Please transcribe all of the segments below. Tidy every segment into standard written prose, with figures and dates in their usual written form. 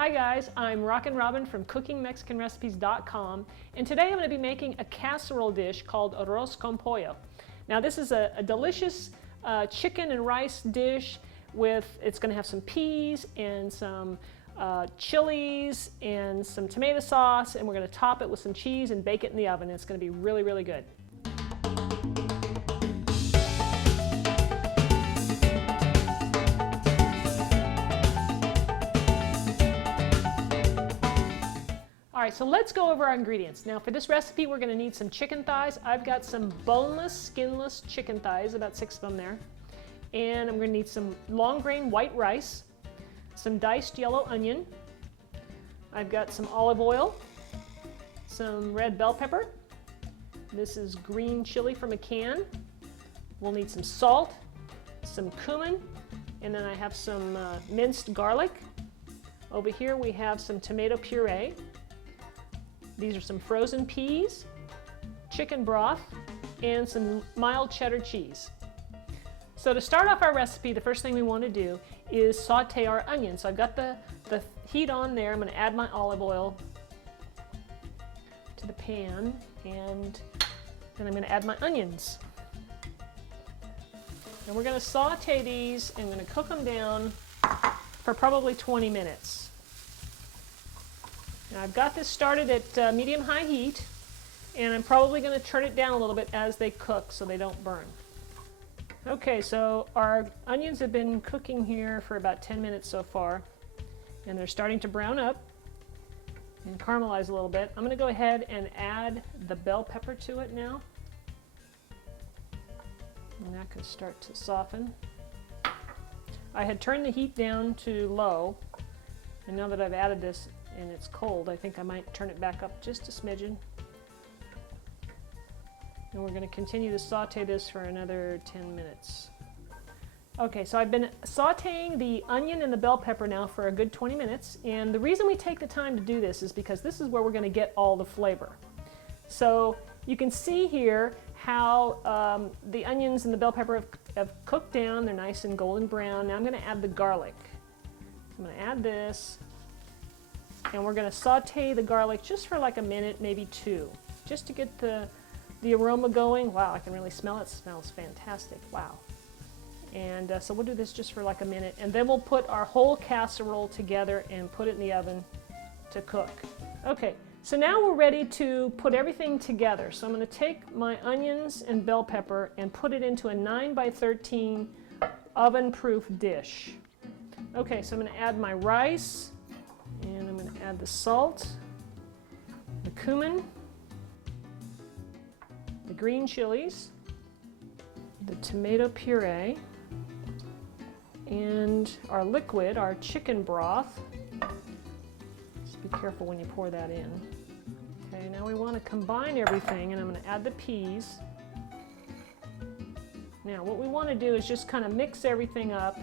Hi guys, I'm Rockin Robin from CookingMexicanRecipes.com, and today I'm going to be making a casserole dish called Arroz con Pollo. Now this is a delicious chicken and rice dish it's going to have some peas and some chilies and some tomato sauce, and we're going to top it with some cheese and bake it in the oven. It's going to be really, really good. All right, so let's go over our ingredients. Now for this recipe, we're gonna need some chicken thighs. I've got some boneless, skinless chicken thighs, about 6 of them there. And I'm gonna need some long grain white rice, some diced yellow onion. I've got some olive oil, some red bell pepper. This is green chili from a can. We'll need some salt, some cumin, and then I have some minced garlic. Over here we have some tomato puree. These are some frozen peas, chicken broth, and some mild cheddar cheese. So to start off our recipe, the first thing we want to do is saute our onions. So I've got the heat on there. I'm going to add my olive oil to the pan, and then I'm going to add my onions. And we're going to saute these and I'm going to cook them down for probably 20 minutes. Now I've got this started at medium-high heat, and I'm probably going to turn it down a little bit as they cook so they don't burn. Okay, so our onions have been cooking here for about 10 minutes so far, and they're starting to brown up and caramelize a little bit. I'm going to go ahead and add the bell pepper to it now, and that can start to soften. I had turned the heat down to low, and now that I've added this and it's cold, I think I might turn it back up just a smidgen. And we're going to continue to saute this for another 10 minutes. Okay, so I've been sauteing the onion and the bell pepper now for a good 20 minutes, and the reason we take the time to do this is because this is where we're going to get all the flavor. So you can see here how the onions and the bell pepper have cooked down. They're nice and golden brown. Now I'm going to add the garlic. I'm going to add this, and we're going to saute the garlic just for like a minute, maybe 2, just to get the aroma going. Wow, I can really smell it. It smells fantastic. Wow. And so we'll do this just for like a minute, and then we'll put our whole casserole together and put it in the oven to cook. Okay, so now we're ready to put everything together. So I'm going to take my onions and bell pepper and put it into a 9x13 oven-proof dish. Okay, so I'm going to add my rice, and I'm going to add the salt, the cumin, the green chilies, the tomato puree, and our liquid, our chicken broth. Just be careful when you pour that in. Okay, now we want to combine everything, and I'm going to add the peas. Now what we want to do is just kind of mix everything up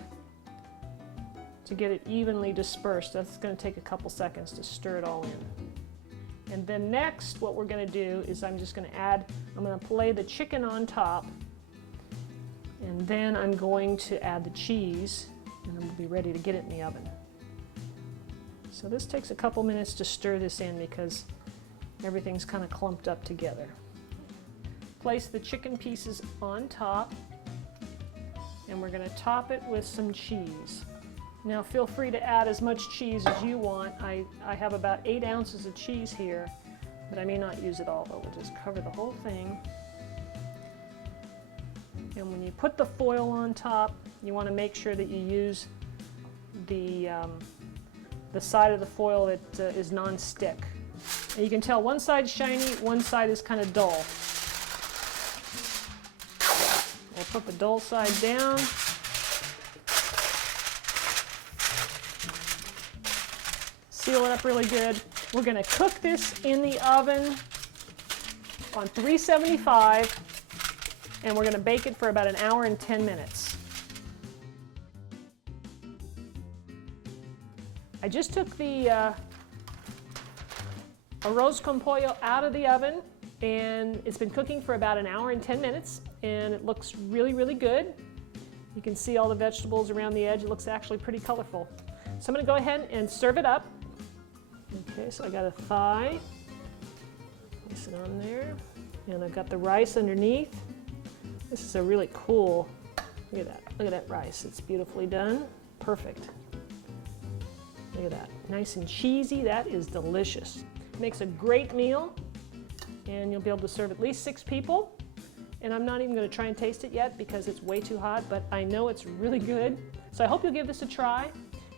to get it evenly dispersed. That's going to take a couple seconds to stir it all in. And then next, what we're going to do is I'm going to lay the chicken on top, and then I'm going to add the cheese, and we'll be ready to get it in the oven. So this takes a couple minutes to stir this in because everything's kind of clumped up together. Place the chicken pieces on top, and we're going to top it with some cheese. Now feel free to add as much cheese as you want. I have about 8 ounces of cheese here, but I may not use it all, but we'll just cover the whole thing. And when you put the foil on top, you want to make sure that you use the side of the foil that is non-stick. And you can tell one side's shiny, one side is kind of dull. We'll put the dull side down. Seal it up really good. We're going to cook this in the oven on 375, and we're going to bake it for about 1 hour and 10 minutes. I just took the Arroz con Pollo out of the oven, and it's been cooking for about 1 hour and 10 minutes, and it looks really, really good. You can see all the vegetables around the edge. It looks actually pretty colorful. So I'm going to go ahead and serve it up. Okay, so I got a thigh. Place it on there. And I've got the rice underneath. This is a really cool, look at that. Look at that rice. It's beautifully done. Perfect. Look at that. Nice and cheesy. That is delicious. Makes a great meal, and you'll be able to serve at least 6 people. And I'm not even going to try and taste it yet because it's way too hot, but I know it's really good. So I hope you'll give this a try.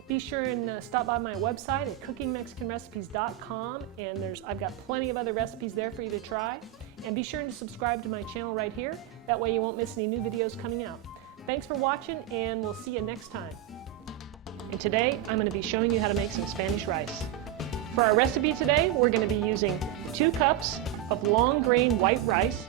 Be sure and stop by my website at cookingmexicanrecipes.com, and I've got plenty of other recipes there for you to try. And be sure to subscribe to my channel right here. That way you won't miss any new videos coming out. Thanks for watching, and we'll see you next time. And today I'm going to be showing you how to make some Spanish rice. For our recipe today, we're going to be using 2 cups of long grain white rice,